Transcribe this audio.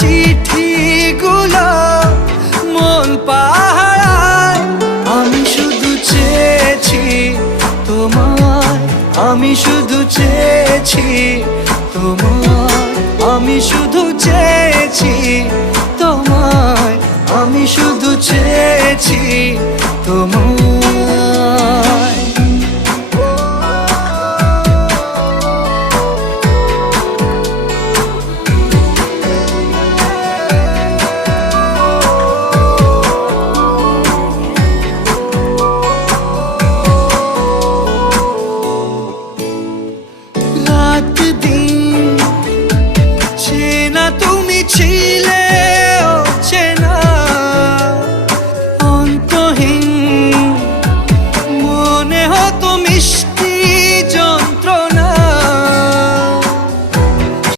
চিঠিগুলো মন পাহারায়। আমি শুধু চেয়েছি তোমায়, আমি শুধু চেয়েছি তোমায়, আমি শুধু চেয়েছি তোমায়, আমি শুধু চেয়েছি তোমায়।